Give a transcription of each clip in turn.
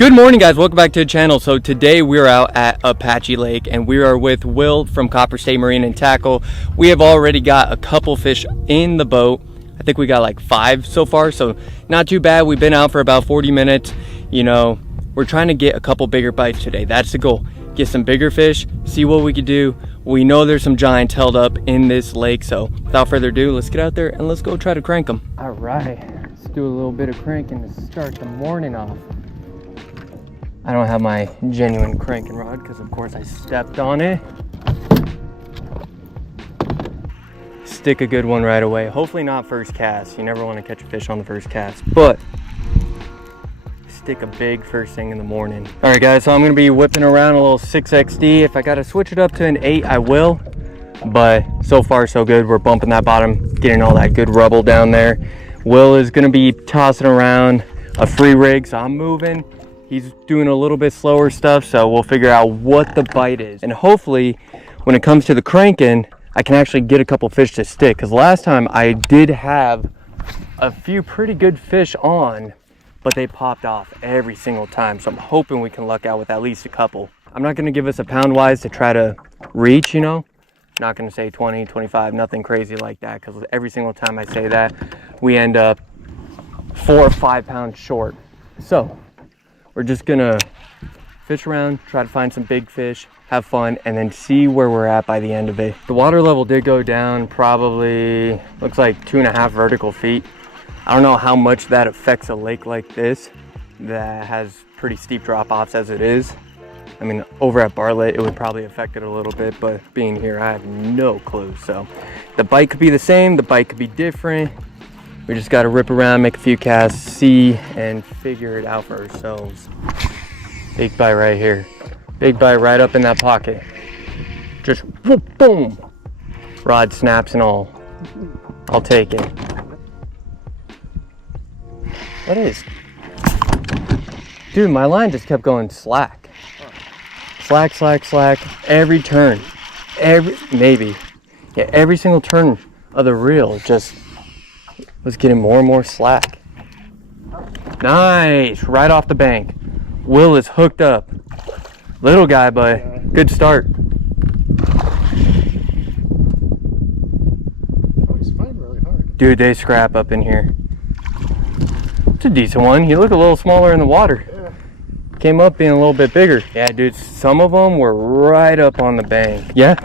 Good morning, guys. Welcome back to the channel. So today we're out at Apache Lake and we are with Will from Copper State Marine and Tackle. We have already got a couple fish in the boat. I think we got like 5 so far, so not too bad. We've been out for about 40 minutes. You know, we're trying to get a couple bigger bites today. That's the goal. Get some bigger fish, see what we can do. We know there's some giants held up in this lake, so without further ado, let's get out there and let's go try to crank them. All right, let's do a little bit of cranking to start the morning off. I don't have my genuine cranking rod because of course I stepped on it. Stick a good one right away. Hopefully not first cast. You never want to catch a fish on the first cast, but stick a big first thing in the morning. All right guys, so I'm going to be whipping around a little 6XD. If I got to switch it up to an 8, I will, but so far so good. We're bumping that bottom, getting all that good rubble down there. Will is going to be tossing around a free rig, so I'm moving. He's doing a little bit slower stuff, so we'll figure out what the bite is. And hopefully, when it comes to the cranking, I can actually get a couple fish to stick. Because last time I did have a few pretty good fish on, but they popped off every single time. So I'm hoping we can luck out with at least a couple. I'm not gonna give us a pound wise to try to reach, you know? Not gonna say 20, 25, nothing crazy like that. Because every single time I say that, we end up 4 or 5 pounds short. So we're just gonna fish around, try to find some big fish, have fun, and then see where we're at by the end of it. The water level did go down probably, looks like 2.5 vertical feet. I don't know how much that affects a lake like this that has pretty steep drop-offs as it is. I mean, over at Bartlett, it would probably affect it a little bit, but being here, I have no clue. So the bite could be the same, the bite could be different. We just got to rip around, make a few casts, see, and figure it out for ourselves. Big bite right here. Big bite right up in that pocket. Just whoop, boom. Rod snaps and all. I'll take it. What is? Dude, my line just kept going slack. Slack, slack, slack. Every turn. Maybe. Yeah, every single turn of the reel just was getting more and more slack. Nice, right off the bank. Will is hooked up. Little guy, but good start. Oh, he's fighting really hard. Dude, they scrap up in here. It's a decent one. He looked a little smaller in the water. Yeah. Came up being a little bit bigger. Yeah, dude, some of them were right up on the bank. Yeah,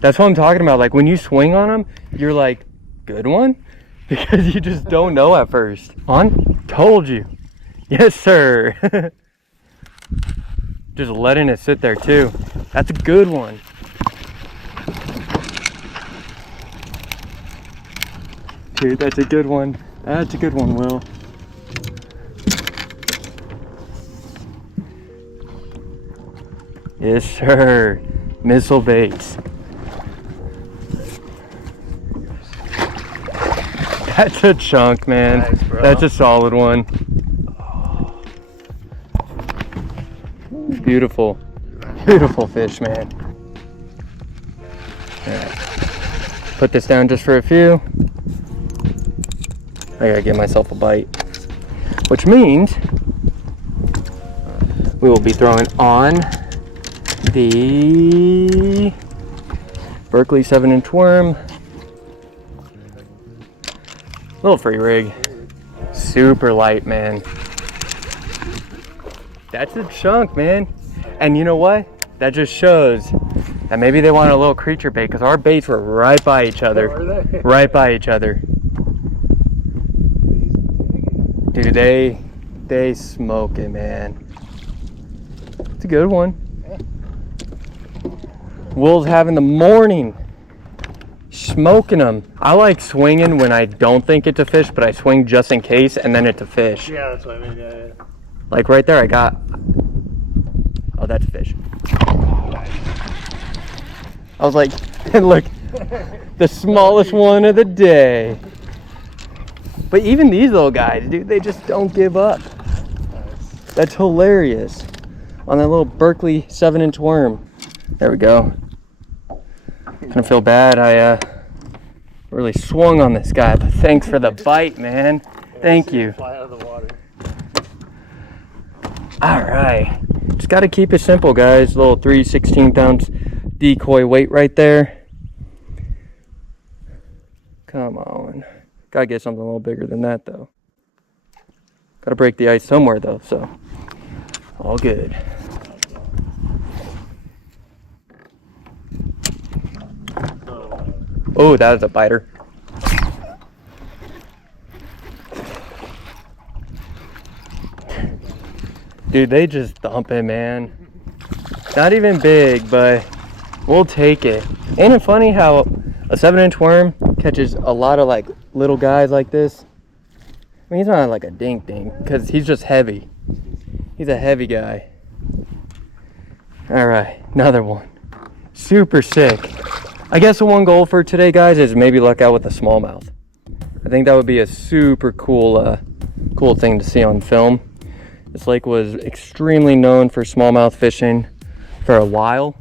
that's what I'm talking about. Like when you swing on them, you're like, good one? Because you just don't know at first. On? Told you. Yes, sir. Just letting it sit there too. That's a good one. Dude, that's a good one. That's a good one, Will. Yes, sir. Missile baits. That's a chunk, man. Nice, that's a solid one. Beautiful. Beautiful fish, man. All right. Put this down just for a few. I gotta get myself a bite. Which means we will be throwing on the Berkley 7-inch worm. Little free rig. Super light, man. That's a chunk, man. And you know what? That just shows that maybe they want a little creature bait because our baits were right by each other. Right by each other. Dude, they smoke it, man. It's a good one. Will's having the morning. Smoking them. I like swinging when I don't think it's a fish, but I swing just in case and then it's a fish. Yeah, that's what I mean. Yeah. Like right there, I got. Oh, that's a fish. I was like, and look, the smallest one of the day. But even these little guys, dude, they just don't give up. That's hilarious. On that little Berkley 7-inch worm. There we go. Gonna feel bad. I really swung on this guy, but thanks for the bite, man. Thank you. Fly out of the water. All right, just got to keep it simple, guys. Little 3/16-ounce decoy weight right there. Come on, gotta get something a little bigger than that though. Gotta break the ice somewhere though, so all good. Oh, that was a biter. Dude, they just thump it, man. Not even big, but we'll take it. Ain't it funny how a 7-inch worm catches a lot of like little guys like this? I mean, he's not like a dink because he's just heavy. He's a heavy guy. All right, another one. Super sick. I guess the one goal for today, guys, is maybe luck out with a smallmouth. I think that would be a super cool, cool thing to see on film. This lake was extremely known for smallmouth fishing for a while,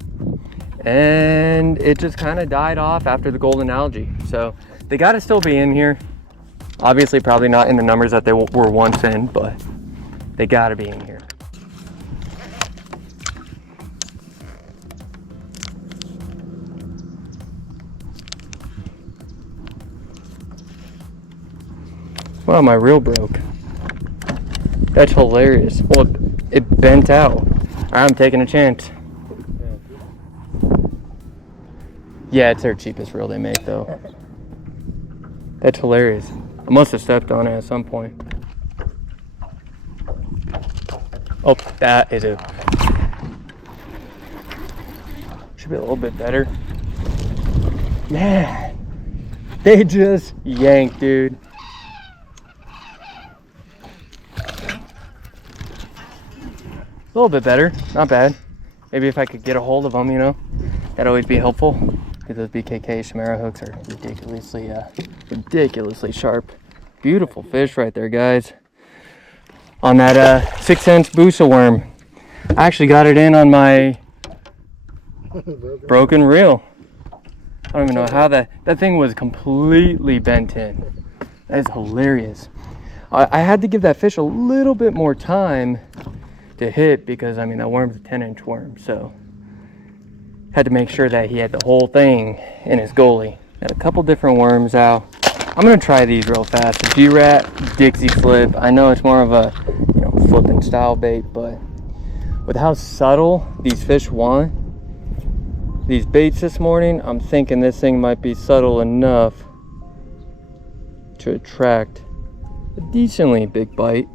and it just kind of died off after the golden algae. So they got to still be in here. Obviously, probably not in the numbers that they were once in, but they got to be in here. Wow, my reel broke. That's hilarious. Well, it bent out. I'm taking a chance. Yeah, it's their cheapest reel they make though. That's hilarious. I must have stepped on it at some point. Oh, that is it. Should be a little bit better. Yeah. They just yanked, dude. A little bit better, not bad. Maybe if I could get a hold of them, you know, that'd always be helpful. Because those BKK Shimera hooks are ridiculously sharp. Beautiful fish right there, guys. On that 6-inch Busa worm. I actually got it in on my broken reel. I don't even know how that thing was completely bent in. That is hilarious. I had to give that fish a little bit more time to hit because I mean that worm's a 10-inch worm, so had to make sure that he had the whole thing in his goalie. Got a couple different worms out. I'm gonna try these real fast. The G-Rat Dixie Flip. I know it's more of a flipping style bait, but with how subtle these fish want these baits this morning, I'm thinking this thing might be subtle enough to attract a decently big bite.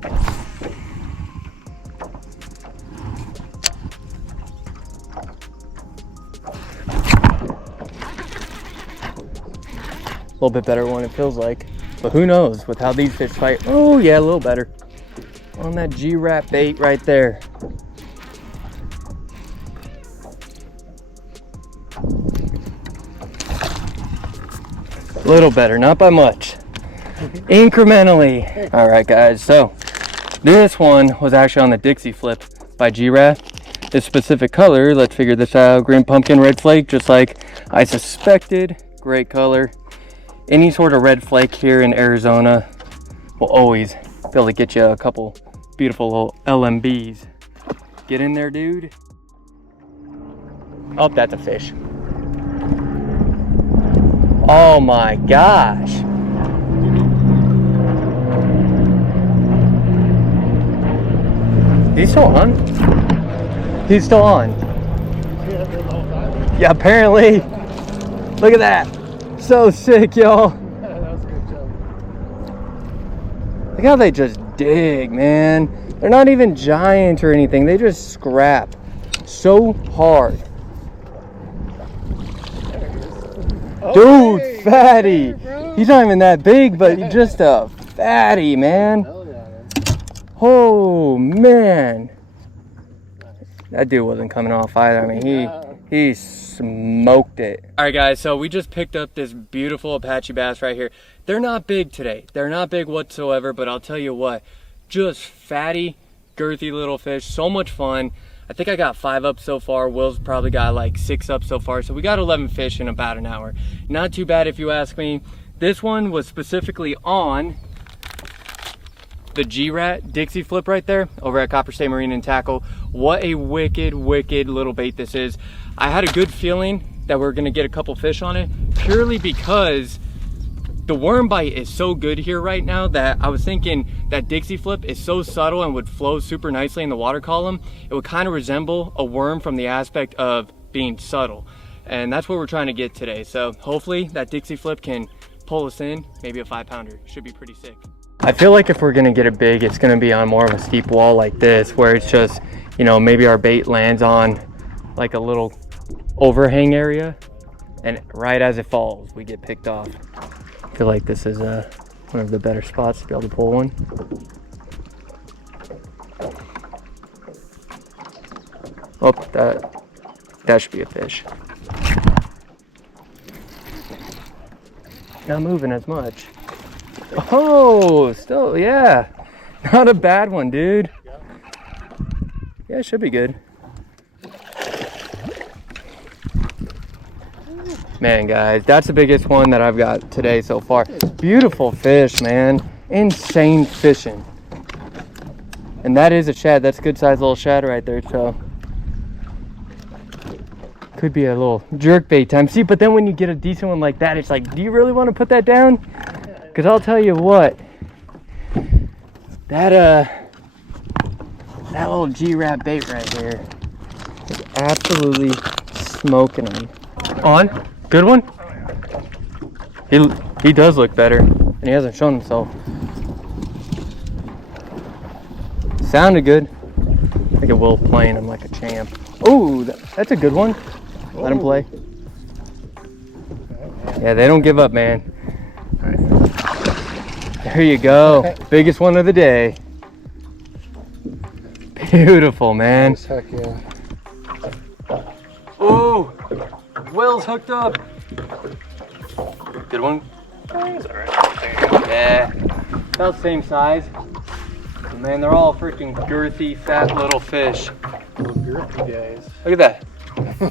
A little bit better one, it feels like, but who knows with how these fish fight. Oh yeah, a little better on that G-Rat bait right there. A little better, not by much, incrementally. All right, guys, so this one was actually on the Dixie Flip by G-Rat. This specific color, let's figure this out: green pumpkin, red flake, just like I suspected. Great color. Any sort of red flake here in Arizona will always be able to get you a couple beautiful little LMBs. Get in there, dude. Oh, that's a fish. Oh my gosh. He's still on? He's still on. Yeah, apparently. Look at that. So sick, y'all. That was a good job. Look how they just dig, man. They're not even giant or anything. They just scrap so hard. Dude, fatty. He's not even that big, but he's just a fatty, man. Hell yeah, man. Oh, man. That dude wasn't coming off either. I mean, he smoked it. All right, guys, so we just picked up this beautiful Apache bass right here. They're not big today. They're not big whatsoever, but I'll tell you what, just fatty, girthy little fish. So much fun. I think I got 5 up so far. Will's probably got like 6 up so far. So we got 11 fish in about an hour. Not too bad if you ask me. This one was specifically on the G-Rat Dixie flip right there over at Copper State Marine and Tackle. What a wicked little bait this is. I had a good feeling that we're gonna get a couple fish on it, purely because the worm bite is so good here right now that I was thinking that Dixie flip is so subtle and would flow super nicely in the water column. It would kind of resemble a worm from the aspect of being subtle. And that's what we're trying to get today. So hopefully that Dixie flip can pull us in, maybe a 5-pounder. Should be pretty sick. I feel like if we're gonna get it big, it's gonna be on more of a steep wall like this, where it's just, you know, maybe our bait lands on like a little overhang area, and right as it falls, we get picked off. I feel like this is one of the better spots to be able to pull one. Oh, that should be a fish. Not moving as much. Oh, still, yeah. Not a bad one, dude. Yeah, it should be good. Man, guys, that's the biggest one that I've got today so far. Beautiful fish, man. Insane fishing. And that is a shad. That's a good sized little shad right there, so. Could be a little jerk bait time. See, but then when you get a decent one like that, it's like, do you really want to put that down? Because I'll tell you what, that little G-Rat bait right here is absolutely smoking them. On? Good one? He does look better, and he hasn't shown himself. Sounded good. I think it will playing him like a champ. Oh, that's a good one. Let him play. Yeah, they don't give up, man. There you go. Biggest one of the day. Beautiful, man. Heck yeah. Ooh, Will's hooked up. Good one? Yeah, about the same size. Man, they're all freaking girthy, fat little fish. Little girthy guys. Look at that.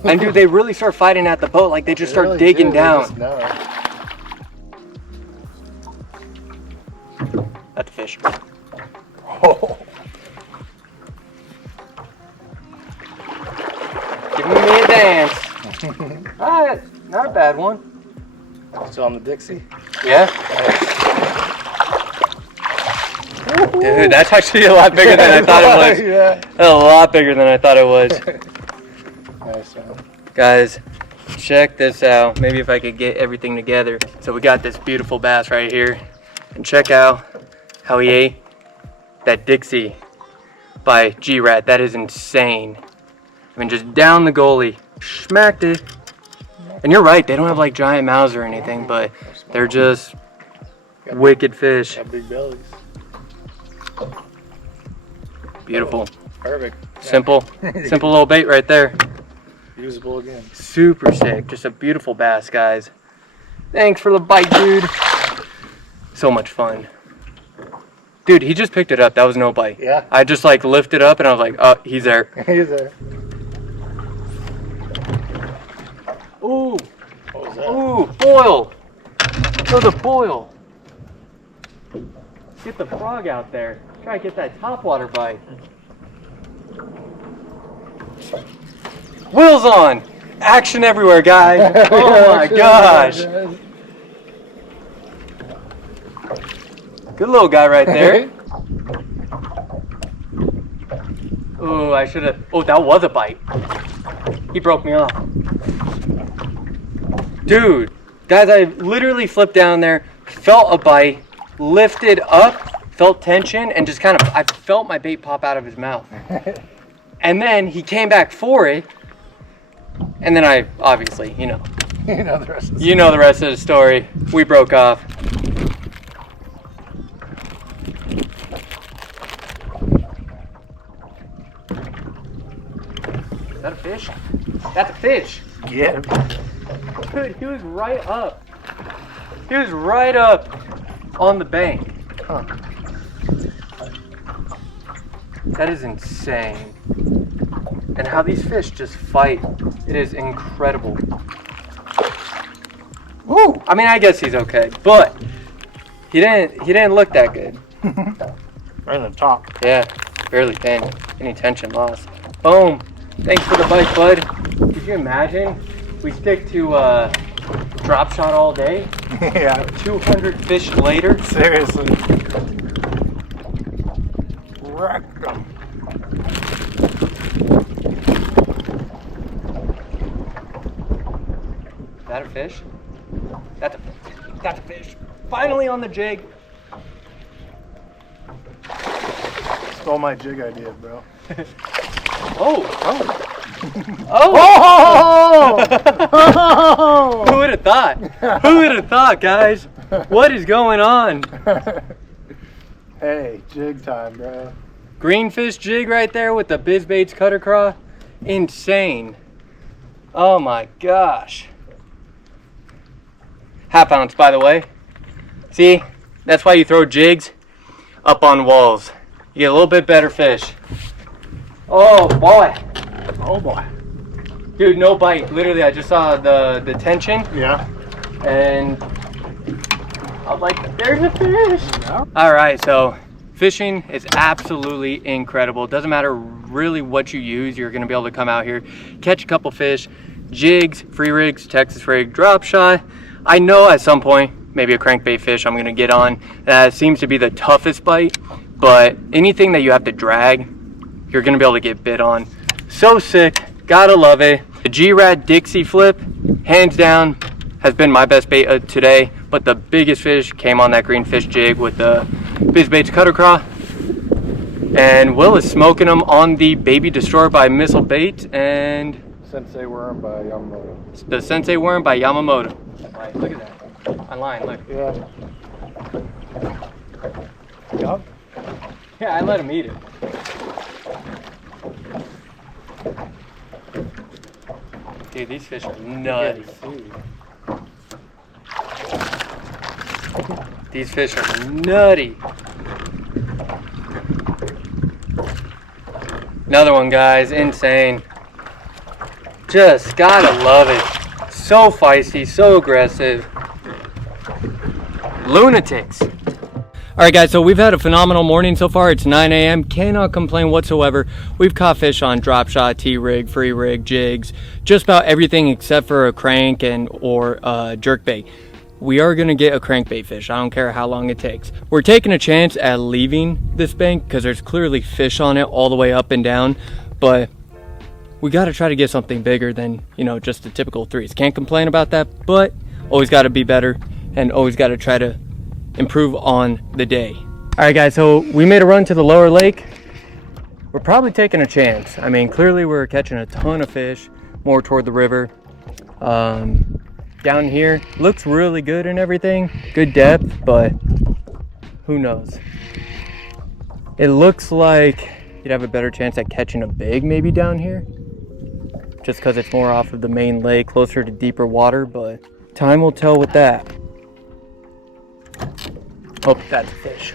And dude, they really start fighting at the boat. Like they just start digging down. That's a fish. Oh. Give me a dance. Alright, not a bad one. Still on the Dixie? Yeah. Dude, that's actually a lot bigger than I thought it was. Yeah. That's a lot bigger than I thought it was. Nice one. Guys, check this out. Maybe if I could get everything together. So we got this beautiful bass right here. And check out how he ate that Dixie by G-Rat. That is insane. I mean, just down the goalie. Smacked it. And you're right, they don't have like giant mouths or anything, but they're just wicked fish. Got big bellies. Beautiful. Perfect. Simple. Simple little bait right there. Usable again. Super sick. Just a beautiful bass, guys. Thanks for the bite, dude. So much fun. Dude, he just picked it up. That was no bite. Yeah. I just like lifted up and I was like, oh, he's there. He's there. Ooh. What was that? Ooh, boil. Another boil. Get the frog out there. Try to get that topwater bite. Will's on. Action everywhere, guys. Oh my gosh. Good little guy right there. Oh, I should have. Oh, that was a bite. He broke me off. Dude, guys, I literally flipped down there, felt a bite, lifted up, felt tension, and just kind of, I felt my bait pop out of his mouth. And then he came back for it, and then I, obviously, you know. You know the rest of the story. You know the rest of the story. We broke off. Is that a fish? That's a fish. Get him. Dude, he was right up. He was right up on the bank. Huh. That is insane. And how these fish just fight, it is incredible. Woo! I mean, I guess he's okay, but he didn't look that good. Right in the top. Yeah, barely pinned. Any tension lost. Boom. Thanks for the bite, bud. Could you imagine? We stick to drop shot all day. Yeah. 200 fish later. Seriously. Wrecked them. Is that a fish? That's a fish. Finally on the jig. Stole my jig idea, bro. Oh. Who would have thought? Who would have thought, guys? What is going on? Hey, jig time, bro. Greenfish jig right there with the BizBaits cutter craw. Insane. Oh my gosh. Half ounce, by the way. See, that's why you throw jigs up on walls. You get a little bit better fish. Oh boy. Oh boy. Dude, no bite. Literally, I just saw the tension. Yeah. And I was like, there's a fish. Yeah. All right, so fishing is absolutely incredible. It doesn't matter really what you use. You're gonna be able to come out here, catch a couple fish, jigs, free rigs, Texas rig, drop shot. I know at some point, maybe a crankbait fish I'm gonna get on. That seems to be the toughest bite, but anything that you have to drag, you're gonna be able to get bit on. So sick, gotta love it. The G-Rad Dixie flip, hands down, has been my best bait today, but the biggest fish came on that greenfish jig with the BizBaits cutter craw. And Will is smoking them on the Baby Destroyer by Missile Bait and Sensei Worm by Yamamoto. the Sensei Worm by Yamamoto. Right, look at that. Online, look. Yeah. Yup. Yeah, I let him eat it. Dude, these fish are nutty. These fish are nutty. Another one, guys, insane. Just gotta love it. So feisty, so aggressive. Lunatics. All right, guys, so we've had a phenomenal morning so far. It's 9 a.m. Cannot complain whatsoever. We've caught fish on drop shot, T-rig, free rig, jigs, just about everything except for a crank or jerk bait. We are gonna get a crankbait fish. I don't care how long it takes. We're taking a chance at leaving this bank because there's clearly fish on it all the way up and down, but we gotta try to get something bigger than, you know, just the typical threes. Can't complain about that, but always gotta be better and always gotta try to improve on the day. All right, guys, so we made a run to the lower lake. We're probably taking a chance. I mean, clearly we're catching a ton of fish, more toward the river. Down here looks really good and everything, good depth, but who knows? It looks like you'd have a better chance at catching a big maybe down here, just because it's more off of the main lake, closer to deeper water, but time will tell with that. Oh, that's a fish.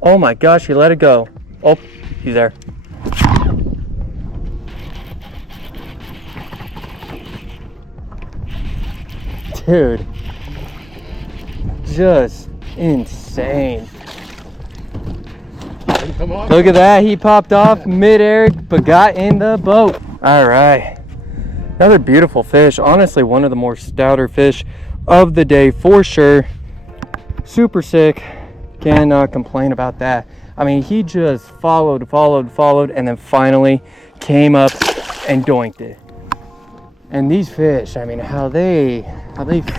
Oh my gosh, he let it go. Oh, he's there. Dude, just insane. Come on. Look at that, he popped off midair, but got in the boat. All right, another beautiful fish. Honestly, one of the more stouter fish of the day for sure. Super sick, cannot complain about that. I mean, he just followed, and then finally came up and doinked it. And these fish, I mean, how they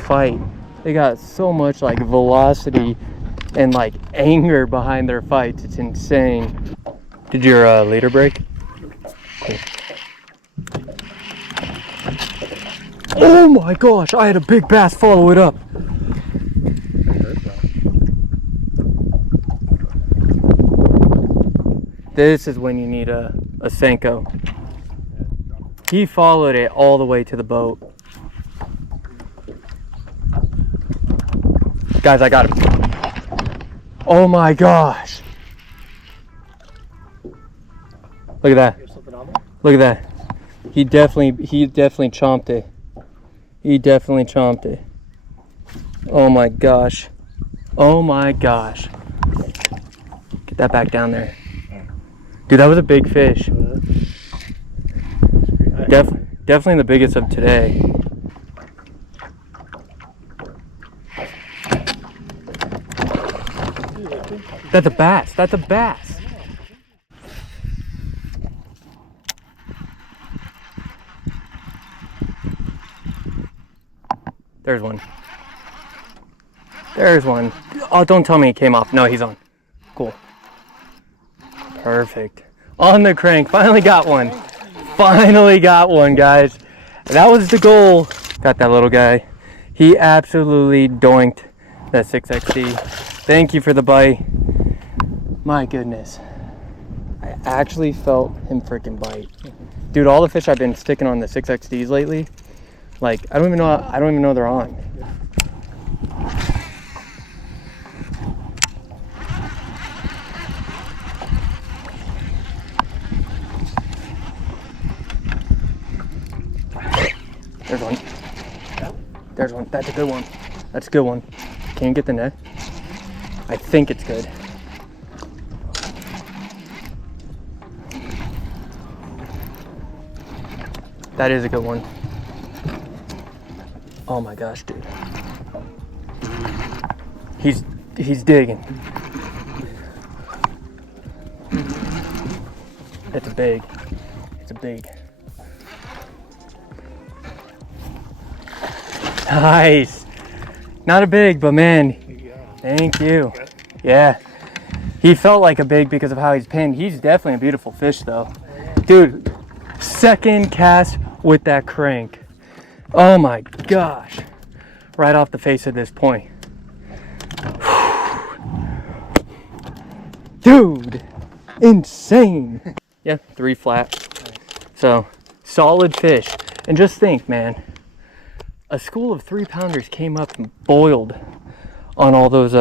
fight. They got so much like velocity and like anger behind their fights. It's insane. Did your leader break? Cool. Oh my gosh, I had a big bass follow it up. This is when you need a Senko. He followed it all the way to the boat. Guys, I got him. Oh my gosh. Look at that. Look at that. He definitely chomped it. He definitely chomped it. Oh my gosh. Oh my gosh. Get that back down there. Dude, that was a big fish. Definitely the biggest of today. That's a bass. That's a bass. There's one. There's one. Oh, don't tell me it came off. No, he's on. Cool. Perfect. On the crank. Finally got one. Finally got one, guys. That was the goal. Got that little guy. He absolutely doinked that 6XD. Thank you for the bite. My goodness. I actually felt him freaking bite. Dude, all the fish I've been sticking on the 6XDs lately, like, I don't even know they're on. There's one. There's one. That's a good one. That's a good one. Can you get the net? I think it's good. That is a good one. Oh my gosh, dude. He's digging. It's a big. It's a big. Nice. Not a big, but man, thank you. Yeah. He felt like a big because of how he's pinned. He's definitely a beautiful fish though. Dude, second cast with that crank. Oh my gosh. Right off the face of this point. Dude, insane. Yeah, 3 flat. So, solid fish. And just think, man, a school of 3-pounders came up and boiled on all those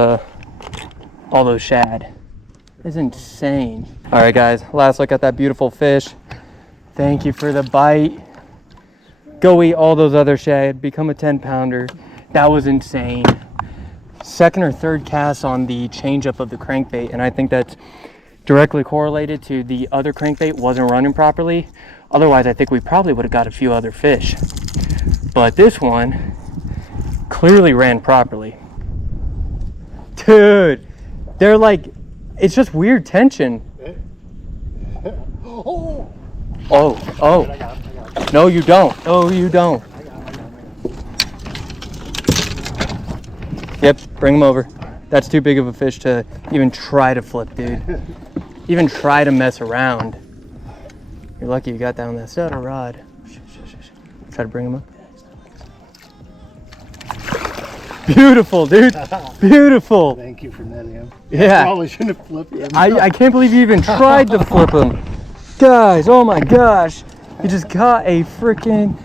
shad. It's insane. All right, guys, last look at that beautiful fish. Thank you for the bite. Go eat all those other shad, become a 10-pounder. That was insane. Second or third cast on the change-up of the crankbait, and I think that's directly correlated to the other crankbait wasn't running properly. Otherwise, I think we probably would have got a few other fish. But this one clearly ran properly. Dude, they're like, it's just weird tension. Oh. No, you don't. Oh, you don't. Yep, bring him over. That's too big of a fish to even try to flip, dude. Even try to mess around. You're lucky you got that on that saddle rod. Try to bring him up. Beautiful, dude. Beautiful. Thank you for netting him. Yeah. I probably shouldn't have flipped him. I can't believe you even tried to flip him. Guys, oh my gosh. You just got a freaking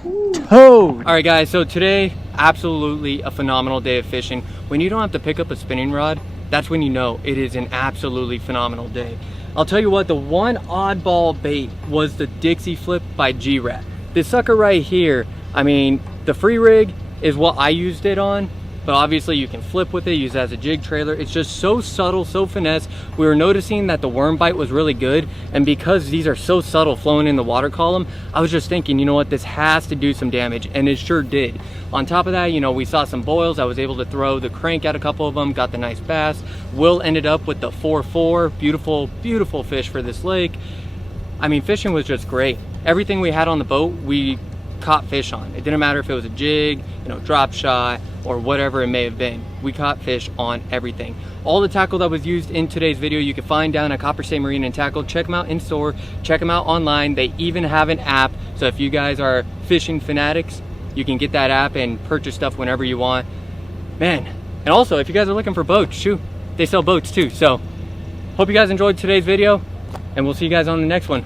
toad. All right, guys, so today, absolutely a phenomenal day of fishing. When you don't have to pick up a spinning rod, that's when you know it is an absolutely phenomenal day. I'll tell you what, the one oddball bait was the Dixie Flip by G-Rat. This sucker right here, I mean, the free rig is what I used it on, but obviously you can flip with it, use it as a jig trailer. It's just so subtle, so finesse. We were noticing that the worm bite was really good, and because these are so subtle flowing in the water column, I was just thinking, you know what, this has to do some damage, and it sure did. On top of that, you know, we saw some boils. I was able to throw the crank at a couple of them, got the nice bass. Will ended up with the 4-4, beautiful, beautiful fish for this lake. I mean, fishing was just great. Everything we had on the boat, we caught fish on. It didn't matter if it was a jig, you know, drop shot, or whatever it may have been. We caught fish on everything. All the tackle that was used in today's video you can find down at Copper State Marine and Tackle. Check them out in store, check them out online. They even have an app, so if you guys are fishing fanatics, you can get that app and purchase stuff whenever you want. Man, and also if you guys are looking for boats, shoot, they sell boats too. So hope you guys enjoyed today's video, and we'll see you guys on the next one.